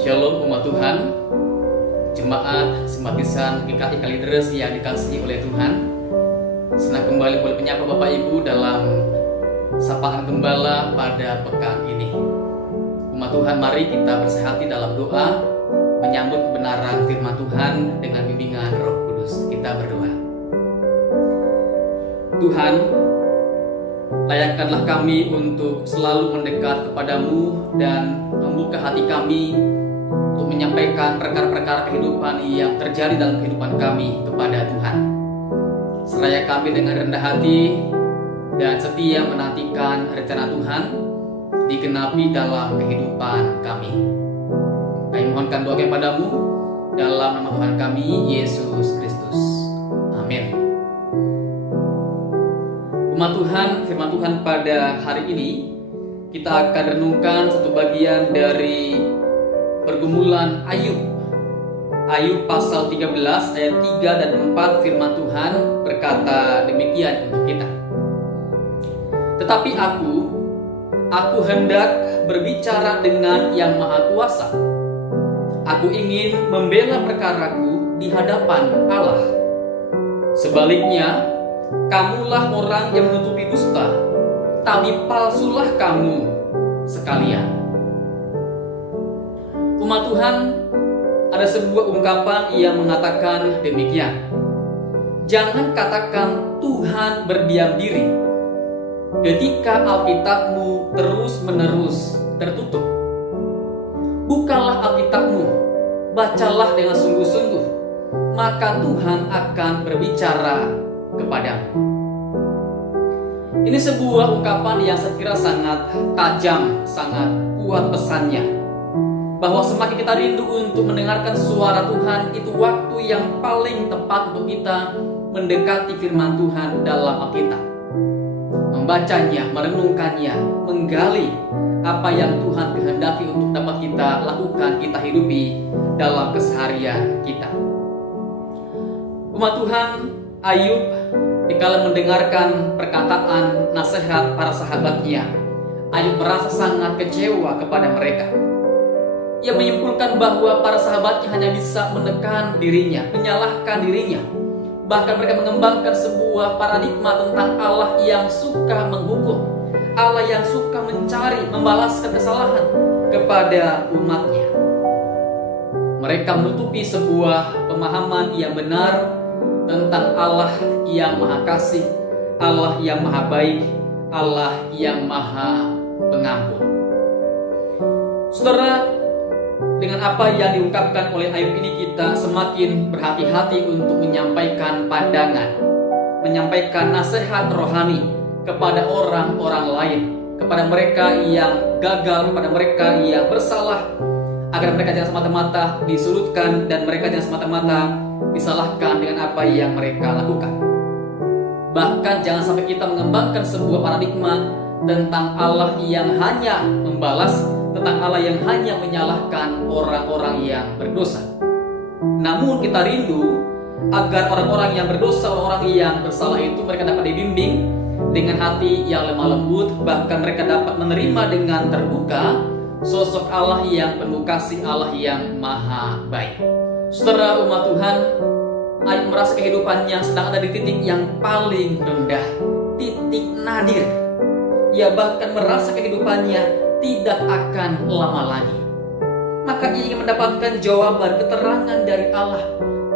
Shalom umat Tuhan, jemaat simpatisan GKI Kalideres yang dikasihi oleh Tuhan. Senang kembali boleh menyapa Bapak Ibu dalam sapaan gembala pada pekan ini. Umat Tuhan, mari kita bersehati dalam doa menyambut kebenaran firman Tuhan dengan bimbingan Roh Kudus. Kita berdoa. Tuhan, layakkanlah kami untuk selalu mendekat kepadamu dan membuka hati kami untuk menyampaikan perkara-perkara kehidupan yang terjadi dalam kehidupan kami kepada Tuhan. Seraya kami dengan rendah hati dan setia menantikan rencana Tuhan digenapi dalam kehidupan kami. Kami mohonkan doa kepadamu dalam nama Tuhan kami, Yesus Kristus. Amin. Umat Tuhan, firman Tuhan pada hari ini kita akan renungkan satu bagian dari pergumulan Ayub. Ayub pasal 13 ayat 3 dan 4, firman Tuhan berkata demikian untuk kita. Tetapi aku hendak berbicara dengan Yang Maha Kuasa. Aku ingin membela perkaraku di hadapan Allah. Sebaliknya, kamulah orang yang menutupi dusta, tapi palsulah kamu sekalian. Umat Tuhan, ada sebuah ungkapan yang mengatakan demikian. Jangan katakan Tuhan berdiam diri ketika Alkitabmu terus-menerus tertutup. Bukalah Alkitabmu, bacalah dengan sungguh-sungguh, maka Tuhan akan berbicara kepadamu. Ini sebuah ungkapan yang saya kira sangat tajam, sangat kuat pesannya, bahwa semakin kita rindu untuk mendengarkan suara Tuhan, itu waktu yang paling tepat untuk kita mendekati firman Tuhan dalam Alkitab, membacanya, merenungkannya, menggali apa yang Tuhan kehendaki untuk dapat kita lakukan, kita hidupi dalam keseharian kita. Umat Tuhan, Ayub dikala mendengarkan perkataan nasihat para sahabatnya, Ayub merasa sangat kecewa kepada mereka. Ia menyimpulkan bahwa para sahabatnya hanya bisa menekan dirinya, menyalahkan dirinya. Bahkan mereka mengembangkan sebuah paradigma tentang Allah yang suka menghukum, Allah yang suka mencari, membalaskan kesalahan kepada umatnya. Mereka menutupi sebuah pemahaman yang benar tentang Allah yang Maha Kasih, Allah yang Maha Baik, Allah yang Maha Pengampun. Saudara, dengan apa yang diungkapkan oleh Ayub ini, kita semakin berhati-hati untuk menyampaikan pandangan, menyampaikan nasihat rohani kepada orang-orang lain, kepada mereka yang gagal, kepada mereka yang bersalah, agar mereka jangan semata-mata disurutkan dan mereka jangan semata-mata disalahkan dengan apa yang mereka lakukan. Bahkan jangan sampai kita mengembangkan sebuah paradigma tentang Allah yang hanya membalas, tentang Allah yang hanya menyalahkan orang-orang yang berdosa. Namun kita rindu agar orang-orang yang berdosa, orang-orang yang bersalah itu mereka dapat dibimbing dengan hati yang lemah lembut, bahkan mereka dapat menerima dengan terbuka sosok Allah yang penuh kasih, Allah yang Maha Baik. Saudara umat Tuhan, Ayub merasa kehidupannya sedang ada di titik yang paling rendah, titik nadir. Ia bahkan merasa kehidupannya tidak akan lama lagi. Maka ia ingin mendapatkan jawaban, keterangan dari Allah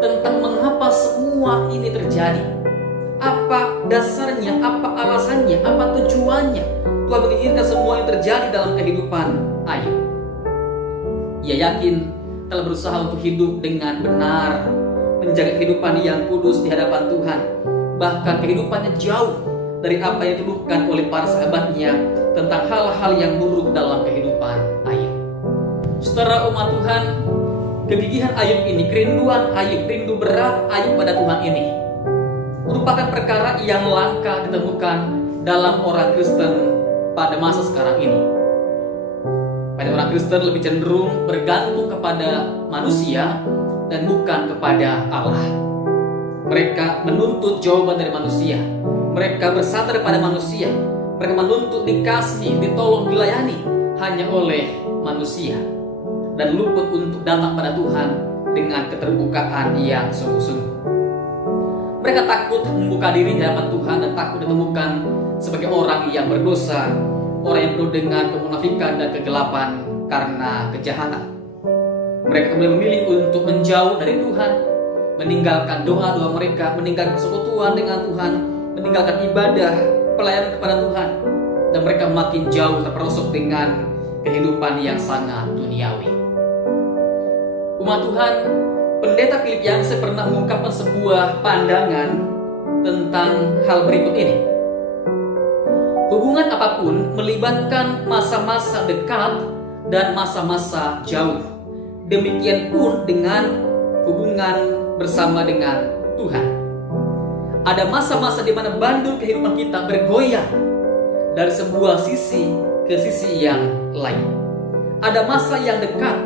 tentang mengapa semua ini terjadi. Apa dasarnya, apa alasannya, apa tujuannya Tuhan menginginkan semua yang terjadi dalam kehidupan Ayub. Ia yakin telah berusaha untuk hidup dengan benar, menjaga kehidupan yang kudus di hadapan Tuhan. Bahkan kehidupannya jauh dari apa yang dituduhkan oleh para sahabatnya tentang hal-hal yang buruk dalam kehidupan Ayub. Saudara umat Tuhan, kegigihan Ayub ini, kerinduan Ayub, rindu berat Ayub pada Tuhan ini merupakan perkara yang langka ditemukan dalam orang Kristen pada masa sekarang ini. Pada orang Kristen lebih cenderung bergantung kepada manusia dan bukan kepada Allah. Mereka menuntut jawaban dari manusia. Mereka bersandar pada manusia. Mereka menuntut dikasih, ditolong, dilayani hanya oleh manusia. dan luput untuk datang pada Tuhan dengan keterbukaan yang sungguh-sungguh. Mereka takut membuka diri di hadapan Tuhan dan takut ditemukan sebagai orang yang berdosa, orang yang penuh dengan kemunafikan dan kegelapan karena kejahatan. Mereka kemudian memilih untuk menjauh dari Tuhan, meninggalkan doa-doa mereka, meninggalkan persekutuan dengan Tuhan, meninggalkan ibadah, pelayanan kepada Tuhan, dan mereka makin jauh terperosok dengan kehidupan yang sangat duniawi. Umat Tuhan, Pendeta Philip Yancey pernah mengungkapkan sebuah pandangan tentang hal berikut ini. Hubungan apapun melibatkan masa-masa dekat dan masa-masa jauh. Demikian pun dengan hubungan bersama dengan Tuhan. Ada masa-masa di mana bandul kehidupan kita bergoyang dari sebuah sisi ke sisi yang lain. Ada masa yang dekat,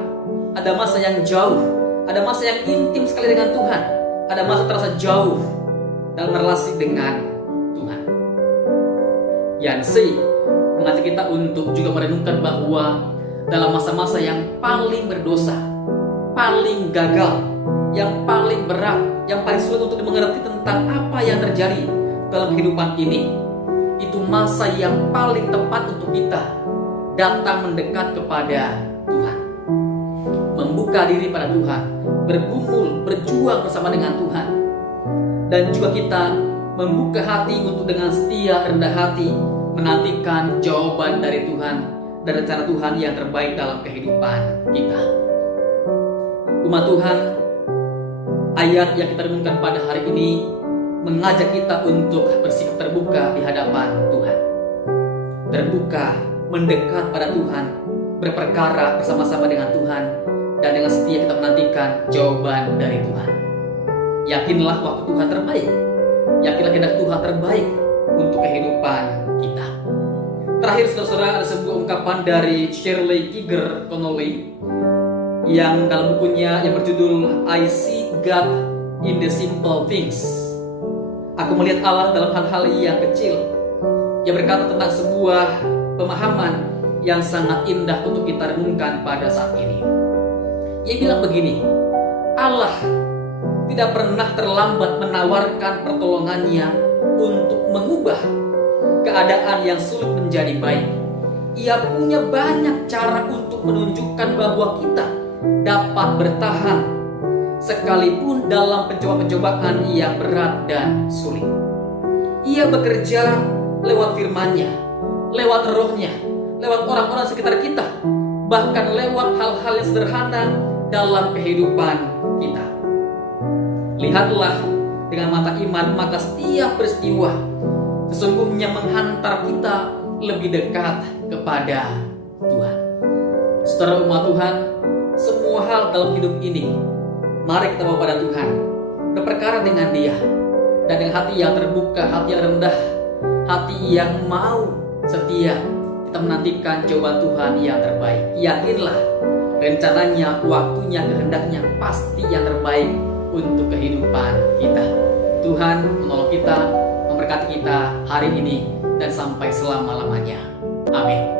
ada masa yang jauh, ada masa yang intim sekali dengan Tuhan, ada masa terasa jauh dalam relasi dengan Tuhan. Yancey mengajak kita untuk juga merenungkan bahwa dalam masa-masa yang paling berdosa, paling gagal, yang paling berat, yang paling sulit untuk dimengerti tentang apa yang terjadi dalam kehidupan ini, itu masa yang paling tepat untuk kita datang mendekat kepada Tuhan, membuka diri pada Tuhan, bergumul, berjuang bersama dengan Tuhan, dan juga kita membuka hati untuk dengan setia, rendah hati menantikan jawaban dari Tuhan dan rencana Tuhan yang terbaik dalam kehidupan kita. Umat Tuhan, ayat yang kita renungkan pada hari ini mengajak kita untuk bersikap terbuka di hadapan Tuhan. Terbuka, mendekat pada Tuhan, berperkara bersama-sama dengan Tuhan, dan dengan setia kita menantikan jawaban dari Tuhan. Yakinlah waktu Tuhan terbaik. Yakinlah kehendak Tuhan terbaik untuk kehidupan kita. Terakhir, saudara-saudara, ada sebuah ungkapan dari Shirley Kiger Connolly yang dalam bukunya yang berjudul I See God in the Simple Things. Aku melihat Allah dalam hal-hal yang kecil. Ia berkata tentang sebuah pemahaman yang sangat indah untuk kita renungkan pada saat ini. Ia bilang begini, Allah tidak pernah terlambat menawarkan pertolongannya untuk mengubah keadaan yang sulit menjadi baik. Ia punya banyak cara untuk menunjukkan bahwa kita dapat bertahan sekalipun dalam pencobaan-pencobaan yang berat dan sulit. Ia bekerja lewat firman-Nya, lewat roh-Nya, lewat orang-orang sekitar kita, bahkan lewat hal-hal yang sederhana dalam kehidupan kita. Lihatlah dengan mata iman, maka setiap peristiwa sesungguhnya menghantar kita lebih dekat kepada Tuhan. Saudara umat Tuhan, semua hal dalam hidup ini mari kita bawa pada Tuhan, berperkara dengan Dia, dan dengan hati yang terbuka, hati yang rendah, hati yang mau setia, kita menantikan jawaban Tuhan yang terbaik. Yakinlah rencananya, waktunya, kehendaknya pasti yang terbaik untuk kehidupan kita. Tuhan menolong kita, memberkati kita hari ini dan sampai selama-lamanya. Amin.